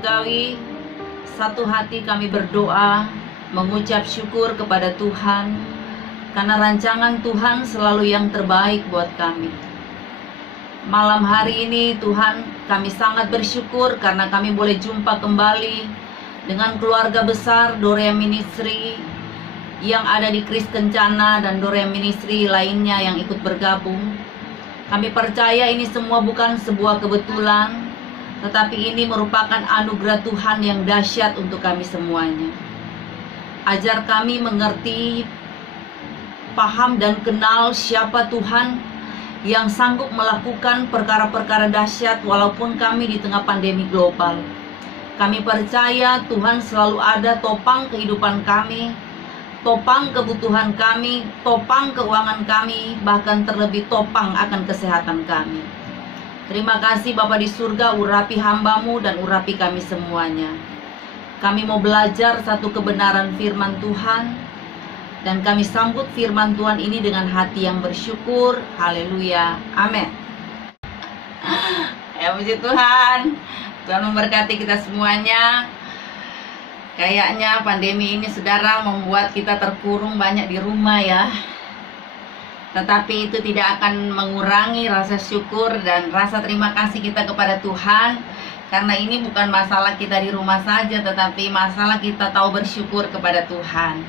Surgawi, satu hati kami berdoa, mengucap syukur kepada Tuhan, karena rancangan Tuhan selalu yang terbaik buat kami. Malam hari ini Tuhan, kami sangat bersyukur karena kami boleh jumpa kembali dengan keluarga besar Dorea Ministry yang ada di Kris Kencana dan Dorea Ministry lainnya yang ikut bergabung. Kami percaya ini semua bukan sebuah kebetulan, tetapi ini merupakan anugerah Tuhan yang dahsyat untuk kami semuanya. Ajar kami mengerti, paham dan kenal siapa Tuhan yang sanggup melakukan perkara-perkara dahsyat walaupun kami di tengah pandemi global. Kami percaya Tuhan selalu ada topang kehidupan kami, topang kebutuhan kami, topang keuangan kami, bahkan terlebih topang akan kesehatan kami. Terima kasih Bapa di surga, urapi hamba-Mu dan urapi kami semuanya. Kami mau belajar satu kebenaran firman Tuhan, dan kami sambut firman Tuhan ini dengan hati yang bersyukur. Haleluya, amin. Ya puji Tuhan, Tuhan memberkati kita semuanya. Kayaknya pandemi ini saudara membuat kita terkurung banyak di rumah ya. Tetapi itu tidak akan mengurangi rasa syukur dan rasa terima kasih kita kepada Tuhan. Karena ini bukan masalah kita di rumah saja, tetapi masalah kita tahu bersyukur kepada Tuhan.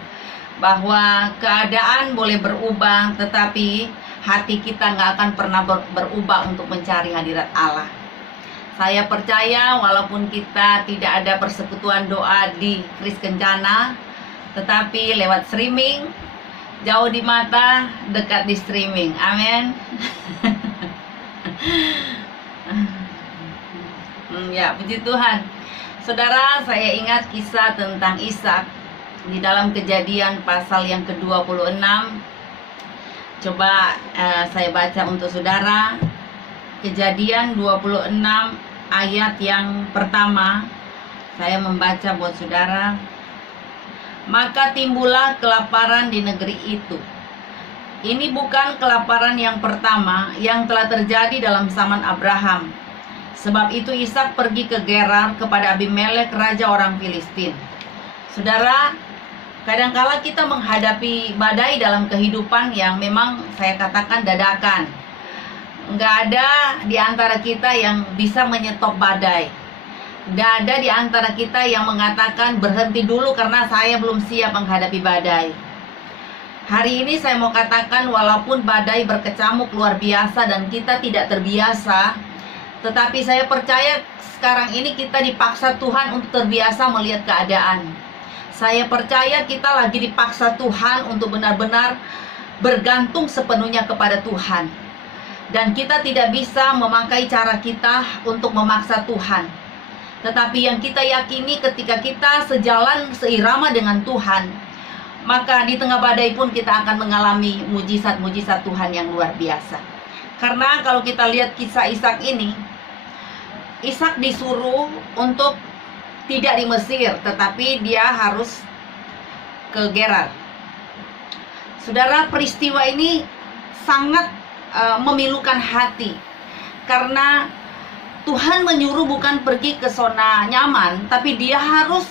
Bahwa keadaan boleh berubah, tetapi hati kita nggak akan pernah berubah untuk mencari hadirat Allah. Saya percaya walaupun kita tidak ada persekutuan doa di Kris Kencana, tetapi lewat streaming, jauh di mata, dekat di streaming. Amin. Ya, puji Tuhan. Saudara, saya ingat kisah tentang Ishak di dalam Kejadian pasal yang ke-26. Coba saya baca untuk saudara. Kejadian 26 ayat yang pertama. Saya membaca buat saudara. Maka timbullah kelaparan di negeri itu. Ini bukan kelaparan yang pertama yang telah terjadi dalam zaman Abraham. Sebab itu Ishak pergi ke Gerar kepada Abimelek, raja orang Filistin. Saudara, kadangkala kita menghadapi badai dalam kehidupan yang memang saya katakan dadakan. Nggak ada di antara kita yang bisa menyetop badai. Nggak ada di antara kita yang mengatakan berhenti dulu karena saya belum siap menghadapi badai. Hari ini saya mau katakan walaupun badai berkecamuk luar biasa dan kita tidak terbiasa, tetapi saya percaya sekarang ini kita dipaksa Tuhan untuk terbiasa melihat keadaan. Saya percaya kita lagi dipaksa Tuhan untuk benar-benar bergantung sepenuhnya kepada Tuhan. Dan kita tidak bisa memakai cara kita untuk memaksa Tuhan. Tetapi yang kita yakini ketika kita sejalan seirama dengan Tuhan, maka di tengah badai pun kita akan mengalami mujizat-mujizat Tuhan yang luar biasa. Karena kalau kita lihat kisah Ishak ini, Ishak disuruh untuk tidak di Mesir, tetapi dia harus ke Gerar. Saudara, peristiwa ini sangat memilukan hati, karena Tuhan menyuruh bukan pergi ke zona nyaman, tapi dia harus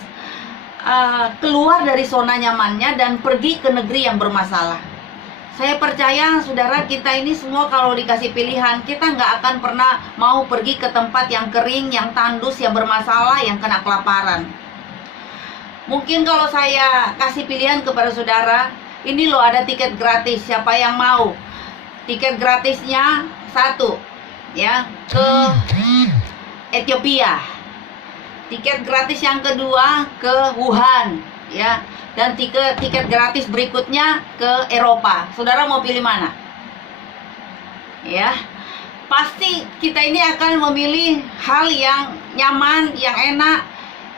keluar dari zona nyamannya dan pergi ke negeri yang bermasalah. Saya percaya saudara, kita ini semua kalau dikasih pilihan, kita nggak akan pernah mau pergi ke tempat yang kering, yang tandus, yang bermasalah, yang kena kelaparan. Mungkin kalau saya kasih pilihan kepada saudara, ini loh ada tiket gratis, siapa yang mau? Tiket gratisnya satu, ya, ke Ethiopia. Tiket gratis yang kedua ke Wuhan, ya. Dan tiket gratis berikutnya ke Eropa. Saudara mau pilih mana? Ya, pasti kita ini akan memilih hal yang nyaman, yang enak,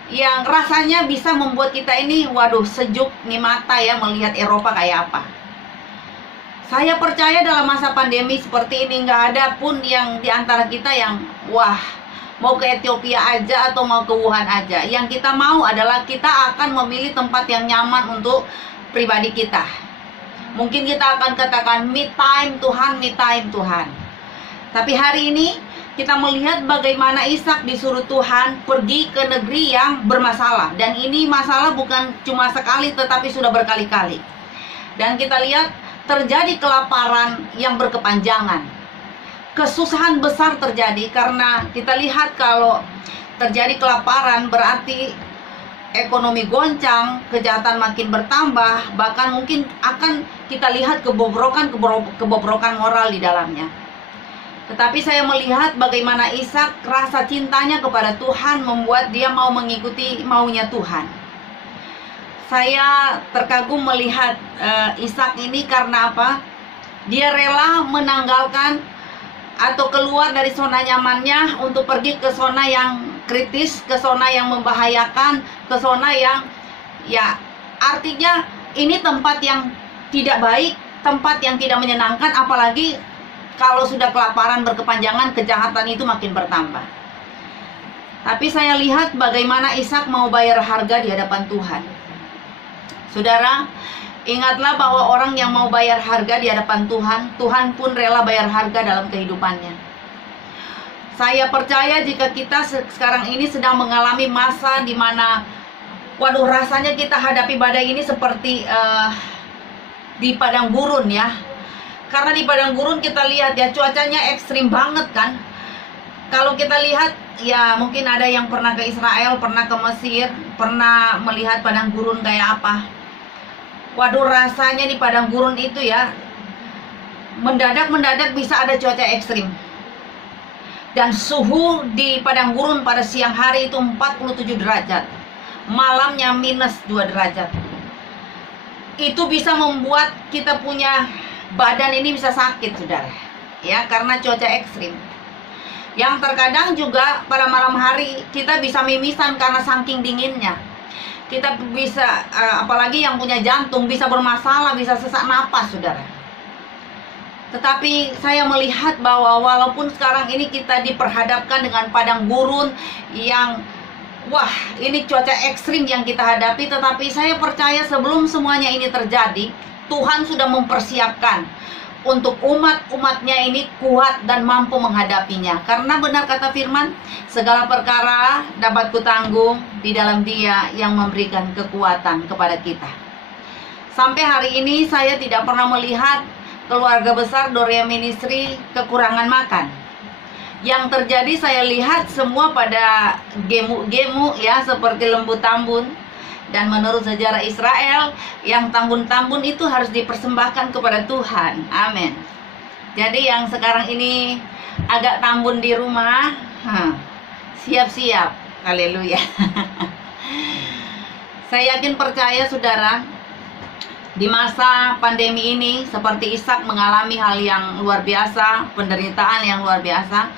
yang rasanya bisa membuat kita ini, waduh, sejuk nih mata ya melihat Eropa kayak apa. Saya percaya dalam masa pandemi seperti ini nggak ada pun yang di antara kita yang wah mau ke Ethiopia aja atau mau ke Wuhan aja. Yang kita mau adalah kita akan memilih tempat yang nyaman untuk pribadi kita. Mungkin kita akan katakan me time Tuhan, me time Tuhan. Tapi hari ini kita melihat bagaimana Ishak disuruh Tuhan pergi ke negeri yang bermasalah. Dan ini masalah bukan cuma sekali, tetapi sudah berkali-kali. Dan kita lihat terjadi kelaparan yang berkepanjangan. Kesusahan besar terjadi karena kita lihat kalau terjadi kelaparan berarti ekonomi goncang, kejahatan makin bertambah, bahkan mungkin akan kita lihat kebobrokan moral di dalamnya. Tetapi saya melihat bagaimana Ishak rasa cintanya kepada Tuhan membuat dia mau mengikuti maunya Tuhan. Saya terkagum melihat Ishak ini karena apa? Dia rela menanggalkan atau keluar dari zona nyamannya untuk pergi ke zona yang kritis, ke zona yang membahayakan, ke zona yang ya artinya ini tempat yang tidak baik, tempat yang tidak menyenangkan, apalagi kalau sudah kelaparan berkepanjangan, kejahatan itu makin bertambah. Tapi saya lihat bagaimana Ishak mau bayar harga di hadapan Tuhan. Saudara, ingatlah bahwa orang yang mau bayar harga di hadapan Tuhan, Tuhan pun rela bayar harga dalam kehidupannya. Saya percaya jika kita sekarang ini sedang mengalami masa di mana, waduh, rasanya kita hadapi badai ini seperti di padang gurun ya. Karena di padang gurun kita lihat ya cuacanya ekstrim banget kan. Kalau kita lihat ya mungkin ada yang pernah ke Israel, pernah ke Mesir, pernah melihat padang gurun kayak apa. Waduh, rasanya di padang gurun itu ya mendadak bisa ada cuaca ekstrim. Dan suhu di padang gurun pada siang hari itu 47 derajat. Malamnya minus 2 derajat. Itu bisa membuat kita punya badan ini bisa sakit, saudara. Ya, karena cuaca ekstrim. Yang terkadang juga pada malam hari kita bisa mimisan karena saking dinginnya. Kita bisa, apalagi yang punya jantung, bisa bermasalah, bisa sesak napas, saudara. Tetapi saya melihat bahwa walaupun sekarang ini kita diperhadapkan dengan padang gurun yang, wah, ini cuaca ekstrim yang kita hadapi, tetapi saya percaya sebelum semuanya ini terjadi, Tuhan sudah mempersiapkan untuk umat-umatnya ini kuat dan mampu menghadapinya. Karena benar kata firman, segala perkara dapat kutanggung di dalam Dia yang memberikan kekuatan kepada kita. Sampai hari ini saya tidak pernah melihat keluarga besar Dorea Ministry kekurangan makan. Yang terjadi saya lihat semua pada gemuk-gemuk ya, seperti lembu tambun. Dan menurut sejarah Israel, yang tambun-tambun itu harus dipersembahkan kepada Tuhan. Amin. Jadi yang sekarang ini agak tambun di rumah, siap-siap. Haleluya. Saya yakin percaya, saudara, di masa pandemi ini seperti Ishak mengalami hal yang luar biasa, penderitaan yang luar biasa.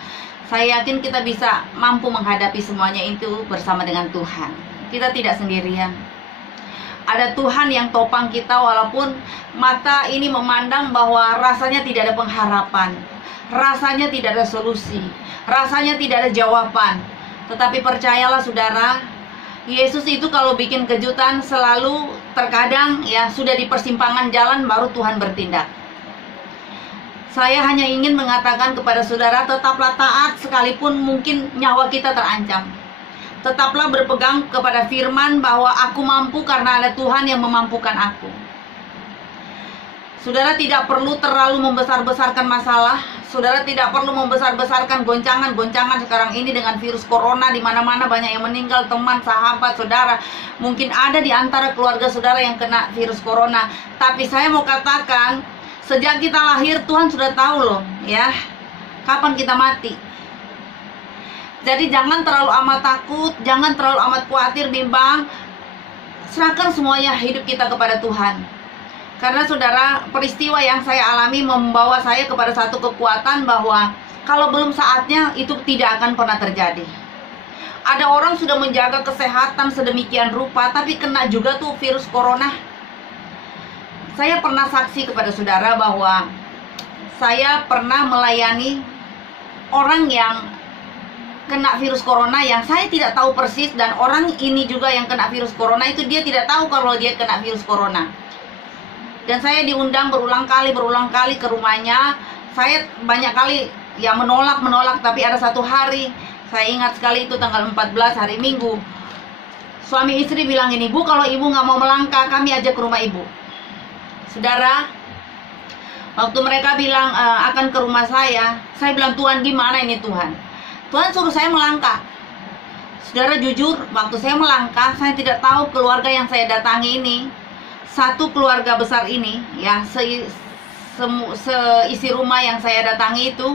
Saya yakin kita bisa mampu menghadapi semuanya itu bersama dengan Tuhan. Kita tidak sendirian. Ada Tuhan yang topang kita walaupun mata ini memandang bahwa rasanya tidak ada pengharapan, rasanya tidak ada solusi, rasanya tidak ada jawaban. Tetapi percayalah, saudara, Yesus itu kalau bikin kejutan selalu terkadang ya sudah di persimpangan jalan baru Tuhan bertindak. Saya hanya ingin mengatakan kepada saudara, tetaplah taat sekalipun mungkin nyawa kita terancam. Tetaplah berpegang kepada firman bahwa aku mampu karena ada Tuhan yang memampukan aku. Saudara tidak perlu terlalu membesar-besarkan masalah. Saudara tidak perlu membesar-besarkan goncangan-goncangan sekarang ini dengan virus corona, di mana-mana banyak yang meninggal, teman, sahabat, saudara. Mungkin ada di antara keluarga saudara yang kena virus corona. Tapi saya mau katakan, sejak kita lahir Tuhan sudah tahu loh ya kapan kita mati. Jadi jangan terlalu amat takut, jangan terlalu amat khawatir, bimbang. Serahkan semuanya hidup kita kepada Tuhan. Karena saudara, peristiwa yang saya alami membawa saya kepada satu kekuatan bahwa kalau belum saatnya itu tidak akan pernah terjadi. Ada orang sudah menjaga kesehatan sedemikian rupa, tapi kena juga tuh virus corona. Saya pernah saksi kepada saudara bahwa saya pernah melayani orang yang kena virus corona yang saya tidak tahu persis, dan orang ini juga yang kena virus corona itu dia tidak tahu kalau dia kena virus corona. Dan saya diundang berulang kali ke rumahnya. Saya banyak kali ya menolak, tapi ada satu hari, saya ingat sekali itu tanggal 14 hari Minggu, suami istri bilang ini, Bu, kalau ibu nggak mau melangkah, kami ajak ke rumah ibu. Saudara, waktu mereka bilang akan ke rumah saya bilang, Tuhan gimana ini Tuhan? Tuhan suruh saya melangkah. Saudara, jujur, waktu saya melangkah, saya tidak tahu keluarga yang saya datangi ini, satu keluarga besar ini, ya, seisi rumah yang saya datangi itu,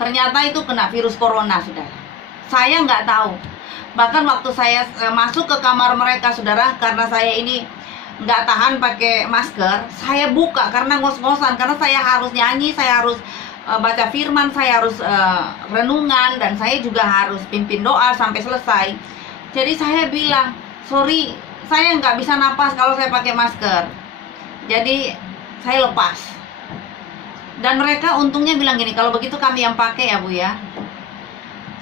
ternyata itu kena virus corona, saudara. Saya nggak tahu. Bahkan waktu saya masuk ke kamar mereka, saudara, karena saya ini nggak tahan pakai masker, saya buka karena ngos-ngosan, karena saya harus nyanyi, saya harus baca firman, saya harus renungan, dan saya juga harus pimpin doa sampai selesai. Jadi saya bilang, sorry, saya nggak bisa napas kalau saya pakai masker. Jadi saya lepas. Dan mereka untungnya bilang gini, kalau begitu kami yang pakai ya Bu ya.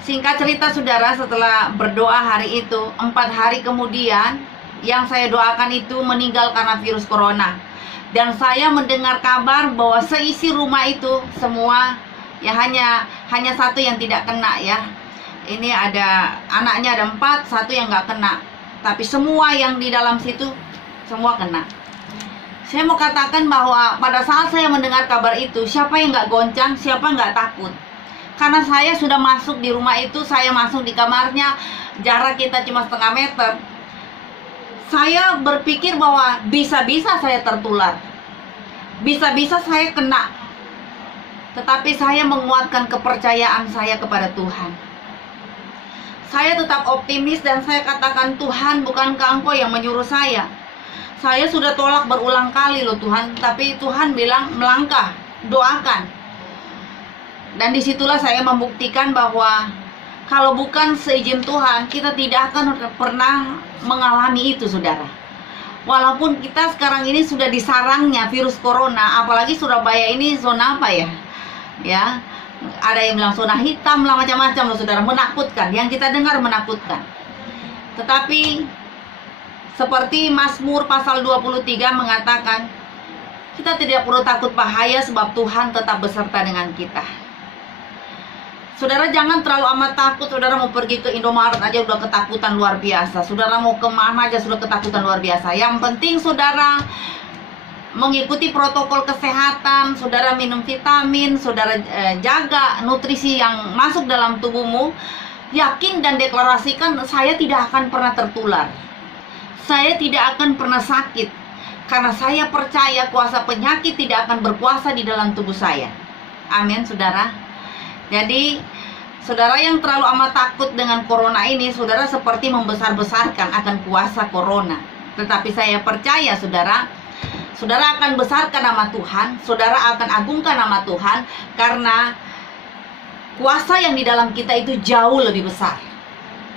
Singkat cerita saudara, setelah berdoa hari itu, 4 hari kemudian yang saya doakan itu meninggal karena virus corona. Dan saya mendengar kabar bahwa seisi rumah itu semua, ya hanya satu yang tidak kena ya. Ini ada anaknya ada 4, satu yang nggak kena. Tapi semua yang di dalam situ semua kena. Saya mau katakan bahwa pada saat saya mendengar kabar itu, siapa yang nggak goncang, siapa nggak takut? Karena saya sudah masuk di rumah itu, saya masuk di kamarnya, jarak kita cuma setengah meter. Saya berpikir bahwa bisa-bisa saya tertular, bisa-bisa saya kena. Tetapi saya menguatkan kepercayaan saya kepada Tuhan. Saya tetap optimis dan saya katakan, Tuhan, bukankah Engkau yang menyuruh saya? Saya sudah tolak berulang kali loh Tuhan, tapi Tuhan bilang melangkah, doakan. Dan disitulah saya membuktikan bahwa kalau bukan seizin Tuhan, kita tidak akan pernah mengalami itu, saudara. Walaupun kita sekarang ini sudah disarangnya virus corona, apalagi Surabaya ini zona apa ya? Ya, ada yang bilang zona hitam lah, macam-macam loh, saudara, menakutkan. Yang kita dengar menakutkan. Tetapi seperti Mazmur pasal 23 mengatakan, kita tidak perlu takut bahaya sebab Tuhan tetap beserta dengan kita. Saudara, jangan terlalu amat takut. Saudara mau pergi ke Indomaret aja udah ketakutan luar biasa. Saudara mau kemana aja sudah ketakutan luar biasa. Yang penting saudara mengikuti protokol kesehatan, saudara minum vitamin, saudara jaga nutrisi yang masuk dalam tubuhmu. Yakin dan deklarasikan, saya tidak akan pernah tertular, saya tidak akan pernah sakit, karena saya percaya kuasa penyakit tidak akan berkuasa di dalam tubuh saya. Amin, saudara. Jadi saudara yang terlalu amat takut dengan corona ini, saudara seperti membesar-besarkan akan kuasa corona. Tetapi saya percaya saudara, saudara akan besarkan nama Tuhan, saudara akan agungkan nama Tuhan, karena kuasa yang di dalam kita itu jauh lebih besar.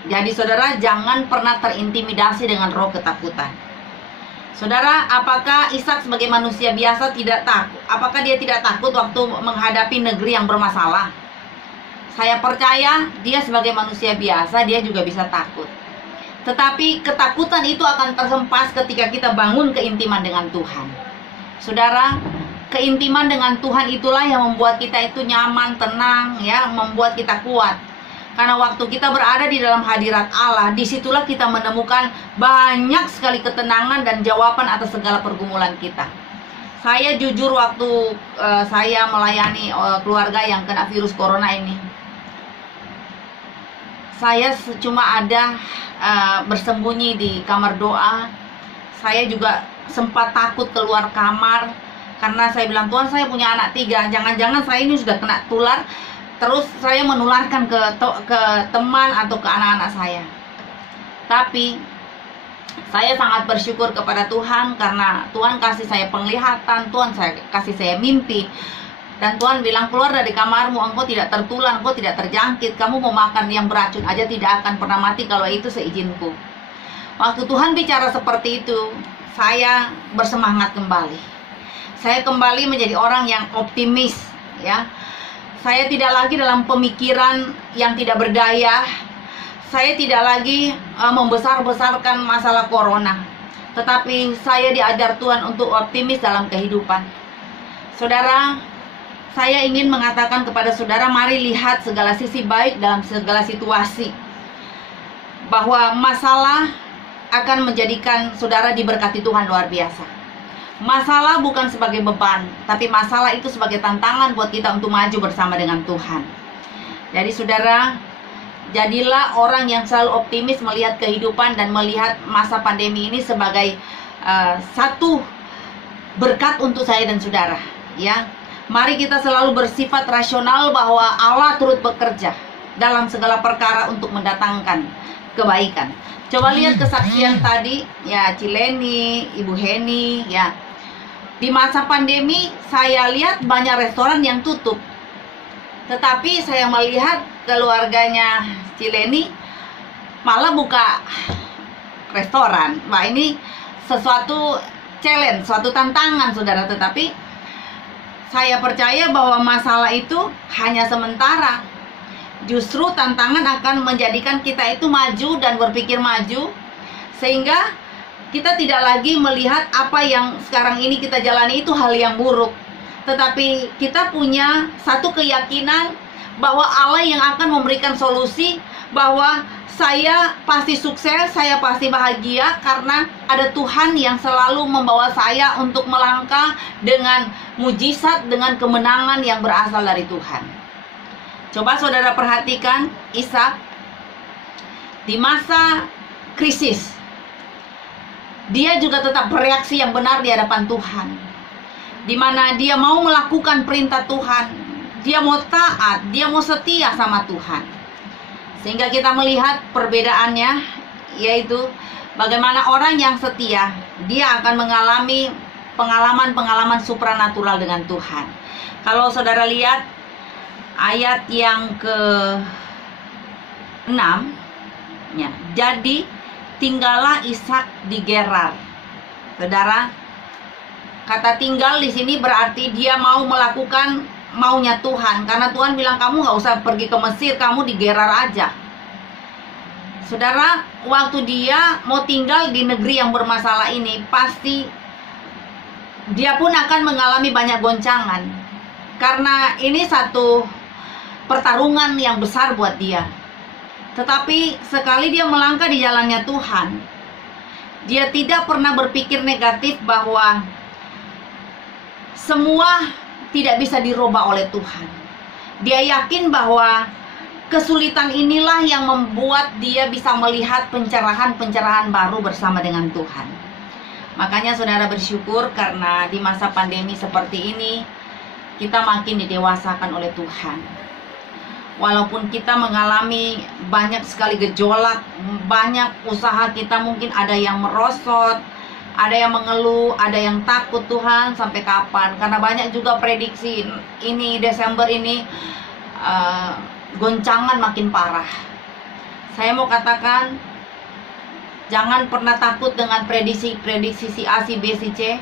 Jadi saudara jangan pernah terintimidasi dengan roh ketakutan. Saudara, apakah Ishak sebagai manusia biasa tidak takut? Apakah dia tidak takut waktu menghadapi negeri yang bermasalah? Saya percaya dia sebagai manusia biasa, dia juga bisa takut. Tetapi ketakutan itu akan terhempas ketika kita bangun keintiman dengan Tuhan. Saudara, keintiman dengan Tuhan itulah yang membuat kita itu nyaman, tenang, ya, membuat kita kuat. Karena waktu kita berada di dalam hadirat Allah, disitulah kita menemukan banyak sekali ketenangan dan jawaban atas segala pergumulan kita. Saya jujur waktu saya melayani keluarga yang kena virus corona ini, saya cuma ada bersembunyi di kamar doa. Saya juga sempat takut keluar kamar, karena saya bilang, Tuhan, saya punya anak 3, jangan-jangan saya ini sudah kena tular, terus saya menularkan ke teman atau ke anak-anak saya. Tapi saya sangat bersyukur kepada Tuhan, karena Tuhan kasih saya penglihatan, Tuhan kasih saya mimpi. Dan Tuhan bilang, keluar dari kamarmu, engkau tidak tertular, engkau tidak terjangkit. Kamu mau makan yang beracun aja tidak akan pernah mati kalau itu seizinku. Waktu Tuhan bicara seperti itu, saya bersemangat kembali. Saya kembali menjadi orang yang optimis, ya. Saya tidak lagi dalam pemikiran yang tidak berdaya. Saya tidak lagi membesar-besarkan masalah corona. Tetapi saya diajar Tuhan untuk optimis dalam kehidupan. Saudara, saya ingin mengatakan kepada saudara, mari lihat segala sisi baik dalam segala situasi. Bahwa masalah akan menjadikan saudara diberkati Tuhan luar biasa. Masalah bukan sebagai beban, tapi masalah itu sebagai tantangan buat kita untuk maju bersama dengan Tuhan. Jadi saudara, jadilah orang yang selalu optimis melihat kehidupan dan melihat masa pandemi ini sebagai satu berkat untuk saya dan saudara, ya. Mari kita selalu bersifat rasional bahwa Allah turut bekerja dalam segala perkara untuk mendatangkan kebaikan. Coba lihat kesaksian tadi, ya, Cileni, Ibu Heni, ya. Di masa pandemi saya lihat banyak restoran yang tutup. Tetapi saya melihat keluarganya Cileni malah buka restoran. Wah, ini sesuatu challenge, suatu tantangan, saudara. Tetapi saya percaya bahwa masalah itu hanya sementara. Justru tantangan akan menjadikan kita itu maju dan berpikir maju, sehingga kita tidak lagi melihat apa yang sekarang ini kita jalani itu hal yang buruk. Tetapi kita punya satu keyakinan bahwa Allah yang akan memberikan solusi, bahwa saya pasti sukses, saya pasti bahagia karena ada Tuhan yang selalu membawa saya untuk melangkah dengan mujizat, dengan kemenangan yang berasal dari Tuhan. Coba saudara perhatikan Ishak di masa krisis. Dia juga tetap bereaksi yang benar di hadapan Tuhan. Di mana dia mau melakukan perintah Tuhan, dia mau taat, dia mau setia sama Tuhan. Sehingga kita melihat perbedaannya, yaitu bagaimana orang yang setia, dia akan mengalami pengalaman-pengalaman supranatural dengan Tuhan. Kalau saudara lihat ayat yang ke-6, ya, jadi tinggallah Ishak di Gerar. Saudara, kata tinggal di sini berarti dia mau melakukan maunya Tuhan, karena Tuhan bilang kamu nggak usah pergi ke Mesir, kamu di Gerar aja. Saudara, waktu dia mau tinggal di negeri yang bermasalah ini, pasti dia pun akan mengalami banyak goncangan, karena ini satu pertarungan yang besar buat dia. Tetapi sekali dia melangkah di jalannya Tuhan, dia tidak pernah berpikir negatif bahwa semua tidak bisa dirubah oleh Tuhan. Dia yakin bahwa kesulitan inilah yang membuat dia bisa melihat pencerahan-pencerahan baru bersama dengan Tuhan. Makanya saudara bersyukur karena di masa pandemi seperti ini kita makin didewasakan oleh Tuhan. Walaupun kita mengalami banyak sekali gejolak, banyak usaha kita mungkin ada yang merosot, ada yang mengeluh, ada yang takut, Tuhan sampai kapan? Karena banyak juga prediksi ini Desember ini goncangan makin parah. Saya mau katakan, jangan pernah takut dengan prediksi si A, si B, si C.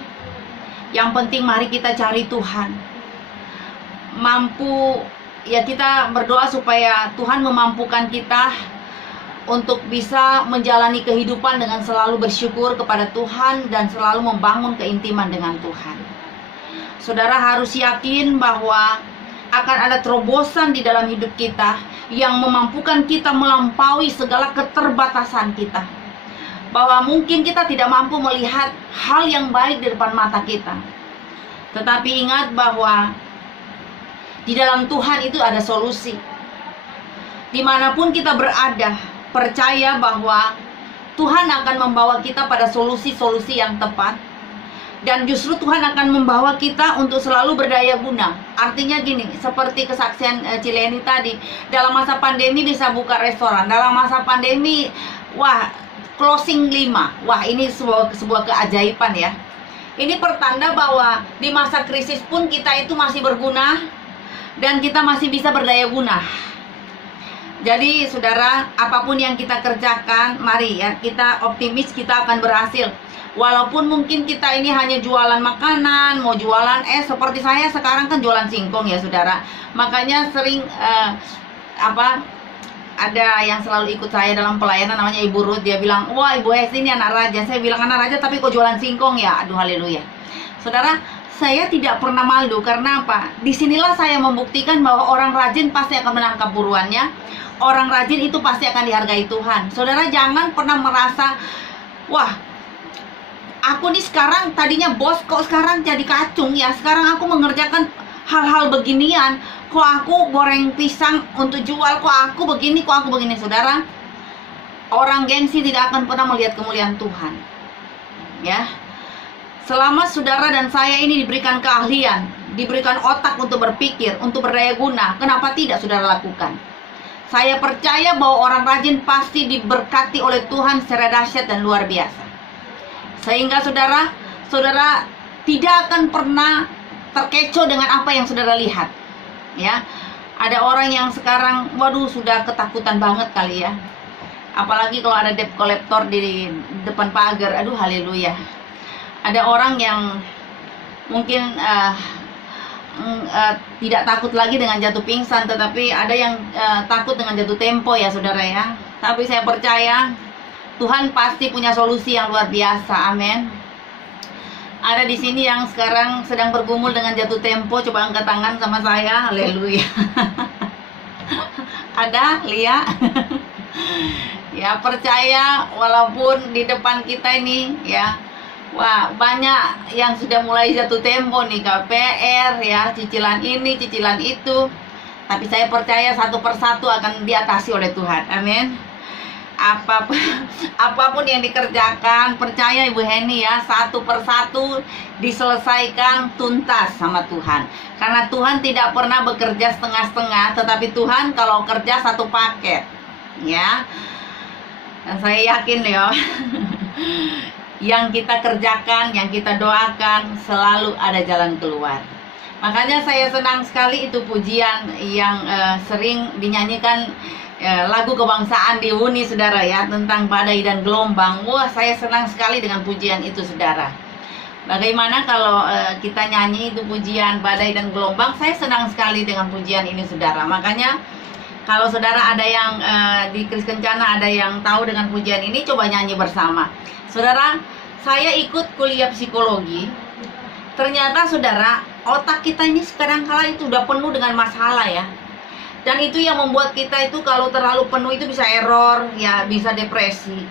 Yang penting mari kita cari Tuhan. Mampu, ya kita berdoa supaya Tuhan memampukan kita untuk bisa menjalani kehidupan dengan selalu bersyukur kepada Tuhan dan selalu membangun keintiman dengan Tuhan. Saudara harus yakin bahwa akan ada terobosan di dalam hidup kita yang memampukan kita melampaui segala keterbatasan kita. Bahwa mungkin kita tidak mampu melihat hal yang baik di depan mata kita. Tetapi ingat bahwa di dalam Tuhan itu ada solusi. Dimanapun kita berada, percaya bahwa Tuhan akan membawa kita pada solusi-solusi yang tepat. Dan justru Tuhan akan membawa kita untuk selalu berdaya guna. Artinya gini, seperti kesaksian Cileni tadi, dalam masa pandemi bisa buka restoran. Dalam masa pandemi, wah, closing 5. Wah, ini sebuah keajaiban ya. Ini pertanda bahwa di masa krisis pun kita itu masih berguna dan kita masih bisa berdaya guna. Jadi saudara, apapun yang kita kerjakan, mari ya kita optimis kita akan berhasil. Walaupun mungkin kita ini hanya jualan makanan, mau jualan seperti saya sekarang kan jualan singkong ya saudara. Makanya sering ada yang selalu ikut saya dalam pelayanan namanya Ibu Ruth. Dia bilang, wah Ibu Hesti ini anak raja. Saya bilang anak raja tapi kok jualan singkong ya. Aduh haleluya. Saudara, saya tidak pernah malu. Karena apa? Disinilah saya membuktikan bahwa orang rajin pasti akan menangkap buruannya. Orang rajin itu pasti akan dihargai Tuhan. Saudara jangan pernah merasa, wah, aku nih sekarang tadinya bos, kok sekarang jadi kacung ya. Sekarang aku mengerjakan hal-hal beginian, kok aku goreng pisang untuk jual, kok aku begini, kok aku begini. Saudara, orang gengsi tidak akan pernah melihat kemuliaan Tuhan. Ya, selama saudara dan saya ini diberikan keahlian, diberikan otak untuk berpikir, untuk berdaya guna, kenapa tidak saudara lakukan? Saya percaya bahwa orang rajin pasti diberkati oleh Tuhan secara dahsyat dan luar biasa. Sehingga saudara tidak akan pernah terkecoh dengan apa yang saudara lihat. Ya, ada orang yang sekarang, waduh, sudah ketakutan banget kali ya. Apalagi kalau ada debt collector di depan pagar, aduh haleluya. Ada orang yang mungkin tidak takut lagi dengan jatuh pingsan, tetapi ada yang takut dengan jatuh tempo ya saudara ya. Tapi saya percaya Tuhan pasti punya solusi yang luar biasa, amin. Ada di sini yang sekarang sedang bergumul dengan jatuh tempo, coba angkat tangan sama saya, haleluya. Ada, Lia? Ya, percaya walaupun di depan kita ini ya, wah, banyak yang sudah mulai jatuh tempo nih, KPR ya, cicilan ini, cicilan itu. Tapi saya percaya satu persatu akan diatasi oleh Tuhan, amin. Apapun yang dikerjakan, percaya Ibu Heni ya, satu persatu diselesaikan tuntas sama Tuhan. Karena Tuhan tidak pernah bekerja setengah-setengah, tetapi Tuhan kalau kerja satu paket ya. Dan saya yakin ya, yang kita kerjakan, yang kita doakan, selalu ada jalan keluar. Makanya saya senang sekali itu pujian yang sering dinyanyikan, lagu kebangsaan di Uni saudara ya, tentang badai dan gelombang. Wah, saya senang sekali dengan pujian itu saudara. Bagaimana kalau kita nyanyi itu pujian badai dan gelombang? Saya senang sekali dengan pujian ini saudara. Makanya kalau saudara ada yang di Kris Kencana ada yang tahu dengan pujian ini, coba nyanyi bersama. Saudara, saya ikut kuliah psikologi. Ternyata saudara, otak kita ini sekarang kala itu udah penuh dengan masalah ya. Dan itu yang membuat kita itu kalau terlalu penuh itu bisa error, ya bisa depresi.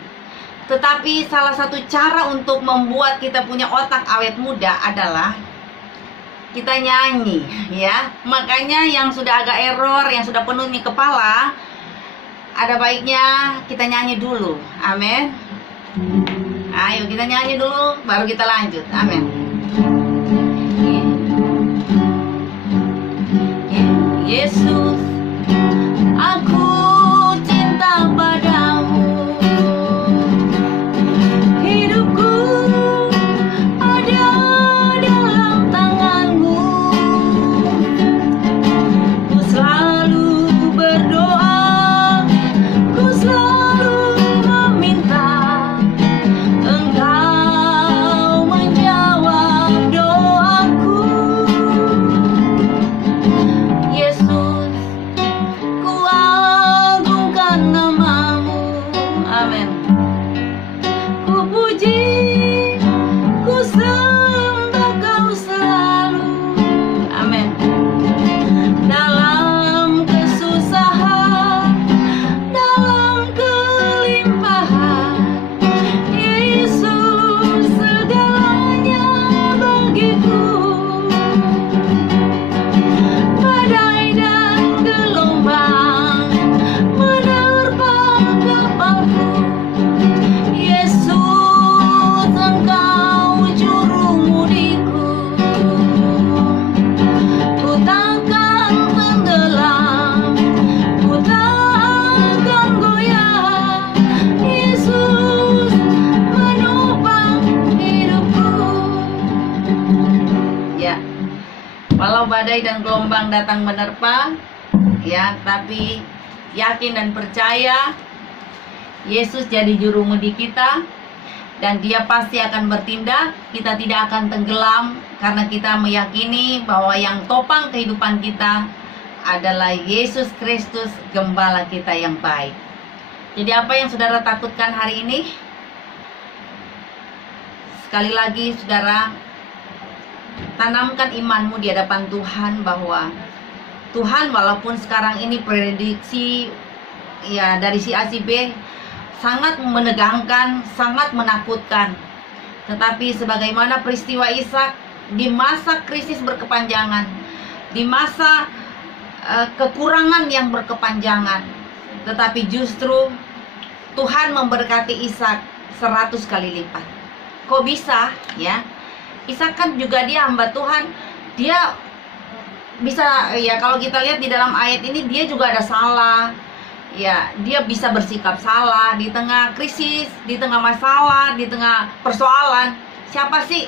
Tetapi salah satu cara untuk membuat kita punya otak awet muda adalah kita nyanyi ya. Makanya yang sudah agak error, yang sudah penuh nih kepala, ada baiknya kita nyanyi dulu. Amin. Ayo kita nyanyi dulu, baru kita lanjut. Amin. Yesus, aku cinta padamu. Hidupku ada dalam tanganmu. Ku selalu berdoa, ku selalu meminta Engkau menjawab doaku. Yesus, ku agungkan namamu. Amin. Ku puji, ku sembah Kau selalu. Amin. Dalam kesusahan, dalam kelimpahan, Yesus segalanya bagiku. Badai dan gelombang menerpa kapalku, Yesus Engkau juru mudiku. Ku takkan tenggelam, ku tak akan goyah. Yesus menopang hidupku. Ya, walau badai dan gelombang datang menerpa, ya, tapi yakin dan percaya Yesus jadi juru mudi kita, dan Dia pasti akan bertindak. Kita tidak akan tenggelam karena kita meyakini bahwa yang topang kehidupan kita adalah Yesus Kristus, gembala kita yang baik. Jadi apa yang saudara takutkan hari ini? Sekali lagi saudara, tanamkan imanmu di hadapan Tuhan bahwa Tuhan, walaupun sekarang ini prediksi ya dari si A si B sangat menegangkan, sangat menakutkan, tetapi sebagaimana peristiwa Ishak di masa krisis berkepanjangan, di masa kekurangan yang berkepanjangan, tetapi justru Tuhan memberkati Ishak 100 kali lipat. Kok bisa ya? Ishak kan juga dia hamba Tuhan, dia bisa ya, kalau kita lihat di dalam ayat ini dia juga ada salah ya, dia bisa bersikap salah di tengah krisis, di tengah masalah, di tengah persoalan. Siapa sih,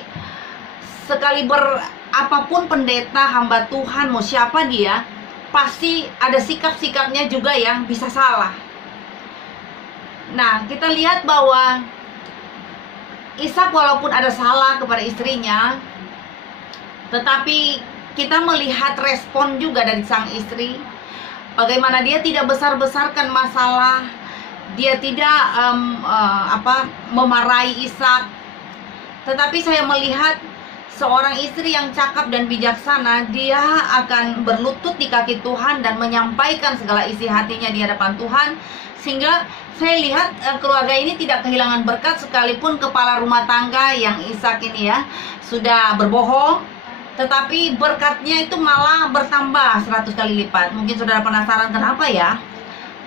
sekaliber apapun pendeta hamba Tuhan, mau siapa dia, pasti ada sikap-sikapnya juga yang bisa salah. Nah, kita lihat bahwa Ishak walaupun ada salah kepada istrinya, tetapi kita melihat respon juga dari sang istri, bagaimana dia tidak besar-besarkan masalah, dia tidak memarahi Ishak, tetapi saya melihat seorang istri yang cakap dan bijaksana, dia akan berlutut di kaki Tuhan dan menyampaikan segala isi hatinya di hadapan Tuhan, sehingga saya lihat keluarga ini tidak kehilangan berkat, sekalipun kepala rumah tangga yang Ishak ini ya sudah berbohong, tetapi berkatnya itu malah bertambah 100 kali lipat. Mungkin saudara penasaran kenapa ya?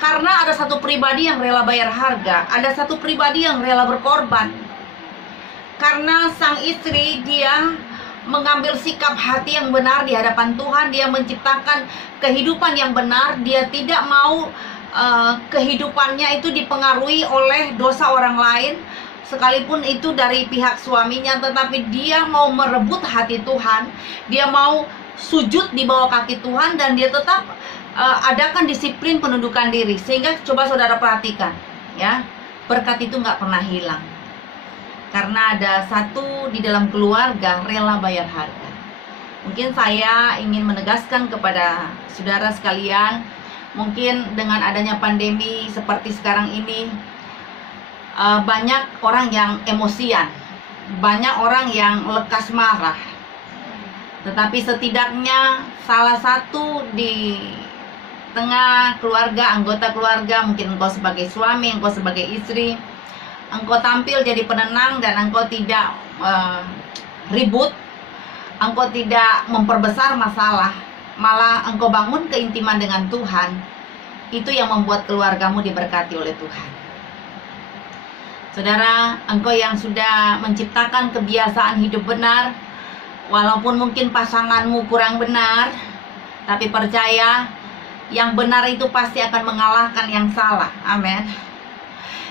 Karena ada satu pribadi yang rela bayar harga, ada satu pribadi yang rela berkorban. Karena sang istri dia mengambil sikap hati yang benar di hadapan Tuhan, dia menciptakan kehidupan yang benar, dia tidak mau kehidupannya itu dipengaruhi oleh dosa orang lain, sekalipun itu dari pihak suaminya, tetapi dia mau merebut hati Tuhan, dia mau sujud di bawah kaki Tuhan, dan dia tetap adakan disiplin penundukan diri. Sehingga coba saudara perhatikan ya, berkat itu nggak pernah hilang, karena ada satu di dalam keluarga rela bayar harga. Mungkin saya ingin menegaskan kepada saudara sekalian, mungkin dengan adanya pandemi seperti sekarang ini, banyak orang yang emosian, banyak orang yang lekas marah. Tetapi setidaknya salah satu di tengah keluarga, anggota keluarga, mungkin engkau sebagai suami, engkau sebagai istri, engkau tampil jadi penenang dan engkau tidak ribut, engkau tidak memperbesar masalah, malah engkau bangun keintiman dengan Tuhan. Itu yang membuat keluargamu diberkati oleh Tuhan. Saudara, engkau yang sudah menciptakan kebiasaan hidup benar, walaupun mungkin pasanganmu kurang benar, tapi percaya yang benar itu pasti akan mengalahkan yang salah. Amin.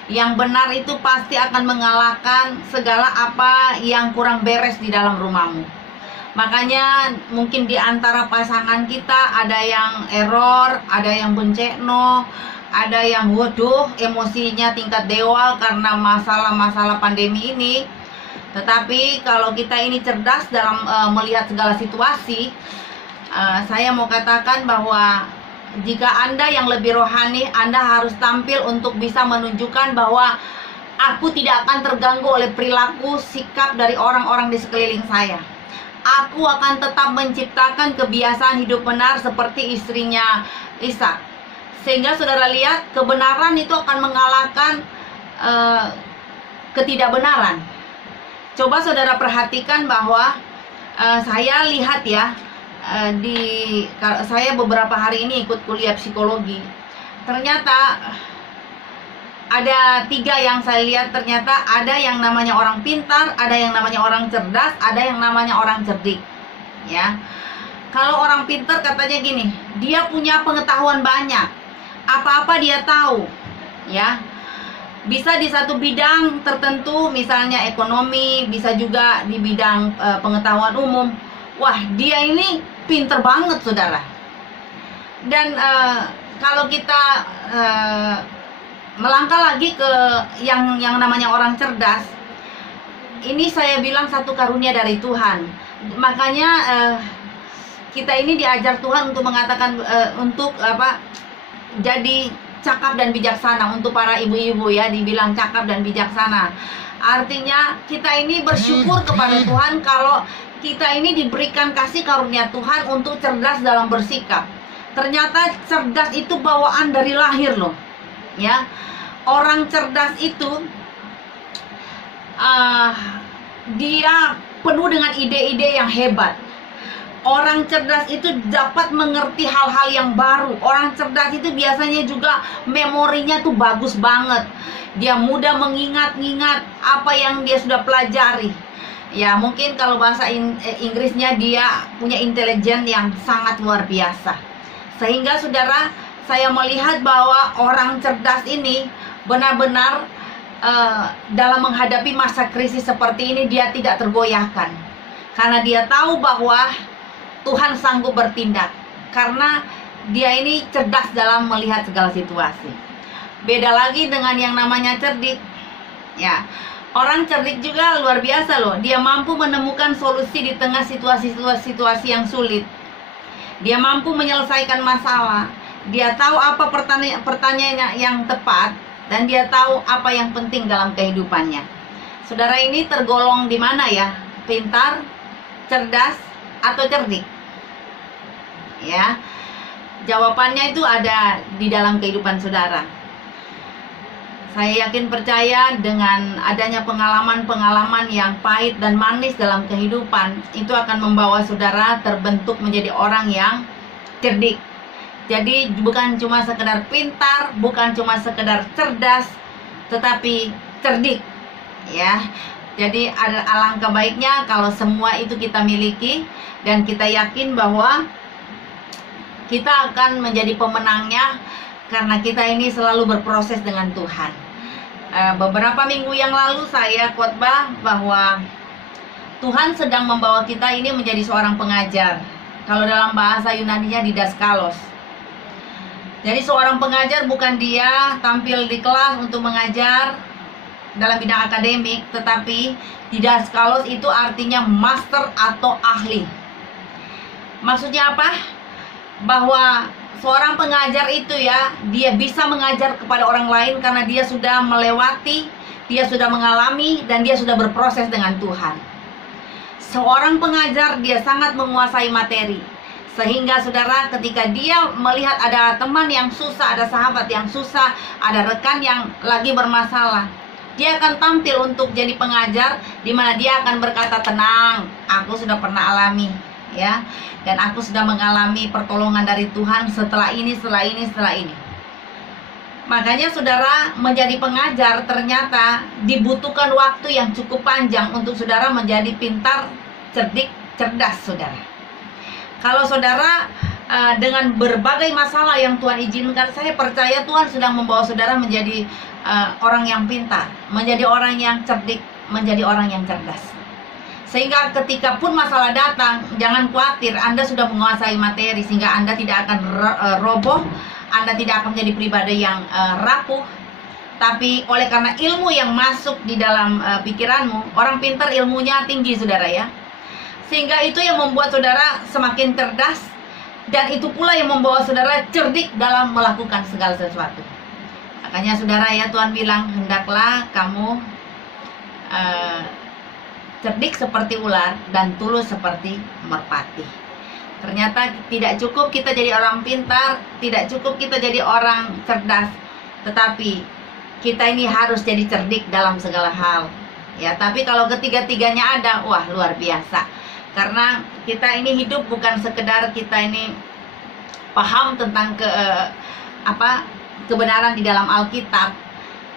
Yang benar itu pasti akan mengalahkan segala apa yang kurang beres di dalam rumahmu. Makanya mungkin di antara pasangan kita ada yang error, ada yang bencekno, ada yang waduh emosinya tingkat dewa karena masalah-masalah pandemi ini. Tetapi kalau kita ini cerdas dalam melihat segala situasi, saya mau katakan bahwa jika Anda yang lebih rohani, Anda harus tampil untuk bisa menunjukkan bahwa aku tidak akan terganggu oleh perilaku, sikap dari orang-orang di sekeliling saya. Aku akan tetap menciptakan kebiasaan hidup benar seperti istrinya Ishak. Sehingga saudara lihat, kebenaran itu akan mengalahkan ketidakbenaran. Coba saudara perhatikan bahwa saya lihat ya, saya beberapa hari ini ikut kuliah psikologi. Ternyata ada 3 yang saya lihat, ternyata ada yang namanya orang pintar, ada yang namanya orang cerdas, ada yang namanya orang cerdik. Ya, kalau orang pintar katanya gini, dia punya pengetahuan banyak, apa-apa dia tahu, ya. Bisa di satu bidang tertentu, misalnya ekonomi, bisa juga di bidang pengetahuan umum. Wah, dia ini pintar banget, saudara. Dan kalau kita melangkah lagi ke yang namanya orang cerdas, ini saya bilang satu karunia dari Tuhan. Makanya kita ini diajar Tuhan untuk mengatakan untuk jadi cakap dan bijaksana. Untuk para ibu-ibu ya, dibilang cakap dan bijaksana. Artinya kita ini bersyukur kepada Tuhan kalau kita ini diberikan kasih karunia Tuhan untuk cerdas dalam bersikap. Ternyata cerdas itu bawaan dari lahir loh, ya. Orang cerdas itu dia penuh dengan ide-ide yang hebat. Orang cerdas itu dapat mengerti hal-hal yang baru. Orang cerdas itu biasanya juga memorinya tuh bagus banget. Dia mudah mengingat-ingat apa yang dia sudah pelajari. Ya, mungkin kalau bahasa Inggrisnya dia punya intelijen yang sangat luar biasa. Sehingga saudara, saya melihat bahwa orang cerdas ini benar-benar dalam menghadapi masa krisis seperti ini dia tidak tergoyahkan. Karena dia tahu bahwa Tuhan sanggup bertindak. Karena dia ini cerdas dalam melihat segala situasi. Beda lagi dengan yang namanya cerdik. Ya, orang cerdik juga luar biasa loh. Dia mampu menemukan solusi di tengah situasi yang sulit. Dia mampu menyelesaikan masalah. Dia tahu apa pertanyaan yang tepat. Dan dia tahu apa yang penting dalam kehidupannya. Saudara ini tergolong di mana ya? Pintar, cerdas, atau cerdik? Ya, jawabannya itu ada di dalam kehidupan saudara. Saya yakin percaya dengan adanya pengalaman-pengalaman yang pahit dan manis dalam kehidupan, itu akan membawa saudara terbentuk menjadi orang yang cerdik. Jadi bukan cuma sekedar pintar, bukan cuma sekedar cerdas, tetapi cerdik, ya. Jadi alangkah baiknya kalau semua itu kita miliki dan kita yakin bahwa kita akan menjadi pemenangnya karena kita ini selalu berproses dengan Tuhan. Beberapa minggu yang lalu saya khotbah bahwa Tuhan sedang membawa kita ini menjadi seorang pengajar. Kalau dalam bahasa Yunaninya didaskalos. Jadi seorang pengajar bukan dia tampil di kelas untuk mengajar dalam bidang akademik, tetapi didaskalos itu artinya master atau ahli. Maksudnya apa? Bahwa seorang pengajar itu ya, dia bisa mengajar kepada orang lain karena dia sudah melewati, dia sudah mengalami, dan dia sudah berproses dengan Tuhan. Seorang pengajar dia sangat menguasai materi. Sehingga saudara, ketika dia melihat ada teman yang susah, ada sahabat yang susah, ada rekan yang lagi bermasalah, dia akan tampil untuk jadi pengajar, di mana dia akan berkata, tenang, aku sudah pernah alami, ya, dan aku sudah mengalami pertolongan dari Tuhan setelah ini. Makanya saudara, menjadi pengajar ternyata dibutuhkan waktu yang cukup panjang untuk saudara menjadi pintar, cerdik, cerdas saudara. Kalau saudara dengan berbagai masalah yang Tuhan izinkan, saya percaya Tuhan sedang membawa saudara menjadi orang yang pintar, menjadi orang yang cerdik, menjadi orang yang cerdas. Sehingga ketika pun masalah datang, jangan khawatir, Anda sudah menguasai materi, sehingga Anda tidak akan roboh, Anda tidak akan menjadi pribadi yang rapuh. Tapi oleh karena ilmu yang masuk di dalam pikiranmu, orang pintar ilmunya tinggi saudara ya. Sehingga itu yang membuat saudara semakin cerdas, dan itu pula yang membawa saudara cerdik dalam melakukan segala sesuatu. Makanya saudara ya, Tuhan bilang, hendaklah kamu cerdik seperti ular dan tulus seperti merpati. Ternyata tidak cukup kita jadi orang pintar, tidak cukup kita jadi orang cerdas, tetapi kita ini harus jadi cerdik dalam segala hal. Ya, tapi kalau ketiga-tiganya ada, wah luar biasa. Karena kita ini hidup bukan sekedar kita ini paham tentang kebenaran di dalam Alkitab,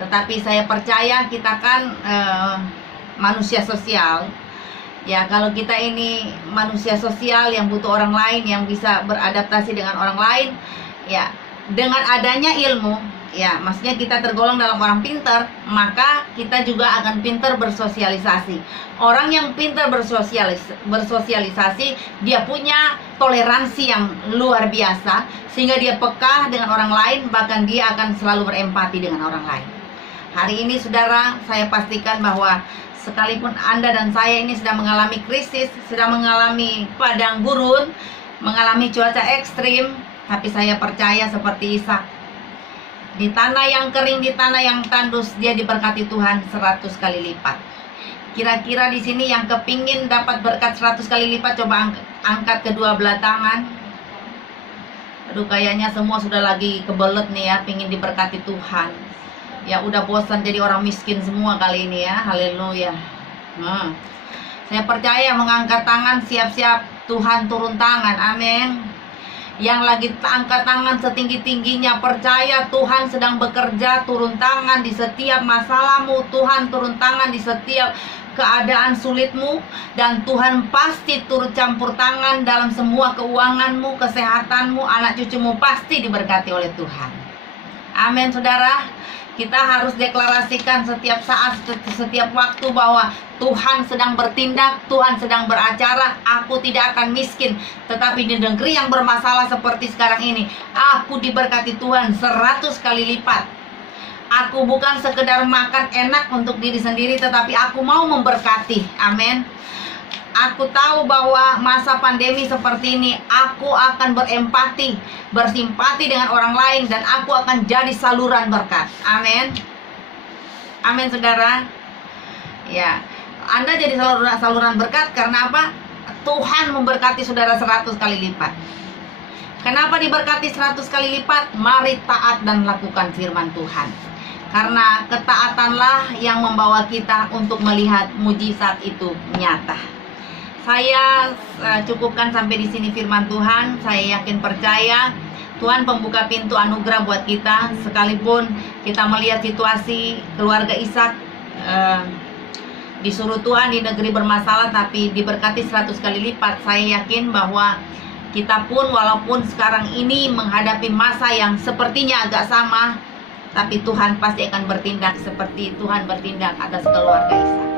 tetapi saya percaya kita kan manusia sosial. Ya, kalau kita ini manusia sosial yang butuh orang lain, yang bisa beradaptasi dengan orang lain, ya dengan adanya ilmu, ya maksudnya kita tergolong dalam orang pintar, maka kita juga akan pintar bersosialisasi. Orang yang pintar bersosialisasi, dia punya toleransi yang luar biasa, sehingga dia peka dengan orang lain, bahkan dia akan selalu berempati dengan orang lain. Hari ini saudara, saya pastikan bahwa sekalipun Anda dan saya ini sedang mengalami krisis, sedang mengalami padang gurun, mengalami cuaca ekstrim, tapi saya percaya seperti Ishak, di tanah yang kering, di tanah yang tandus, dia diberkati Tuhan 100 kali lipat. Kira-kira di sini yang kepingin dapat berkat 100 kali lipat, coba angkat kedua belah tangan. Aduh, kayaknya semua sudah lagi kebelet nih ya, pingin diberkati Tuhan. Ya udah bosan jadi orang miskin semua kali ini ya. Haleluya. Saya percaya mengangkat tangan, siap-siap Tuhan turun tangan. Amin. Yang lagi angkat tangan setinggi-tingginya, percaya Tuhan sedang bekerja, turun tangan di setiap masalahmu. Tuhan turun tangan di setiap keadaan sulitmu, dan Tuhan pasti turut campur tangan dalam semua keuanganmu, kesehatanmu, anak cucumu pasti diberkati oleh Tuhan. Amin, saudara. Kita harus deklarasikan setiap saat, setiap waktu bahwa Tuhan sedang bertindak, Tuhan sedang beracara. Aku tidak akan miskin, tetapi di negeri yang bermasalah seperti sekarang ini, aku diberkati Tuhan 100 kali lipat. Aku bukan sekedar makan enak untuk diri sendiri, tetapi aku mau memberkati. Amin. Aku tahu bahwa masa pandemi seperti ini, aku akan berempati, bersimpati dengan orang lain, dan aku akan jadi saluran berkat. Amin. Amin, saudara. Ya, Anda jadi saluran berkat karena apa? Tuhan memberkati saudara 100 kali lipat. Kenapa diberkati 100 kali lipat? Mari taat dan lakukan firman Tuhan. Karena ketaatanlah yang membawa kita untuk melihat mujizat itu nyata. Saya cukupkan sampai di sini firman Tuhan. Saya yakin percaya Tuhan pembuka pintu anugerah buat kita. Sekalipun kita melihat situasi keluarga Ishak disuruh Tuhan di negeri bermasalah, tapi diberkati 100 kali lipat. Saya yakin bahwa kita pun walaupun sekarang ini menghadapi masa yang sepertinya agak sama, tapi Tuhan pasti akan bertindak seperti Tuhan bertindak atas keluarga Ishak.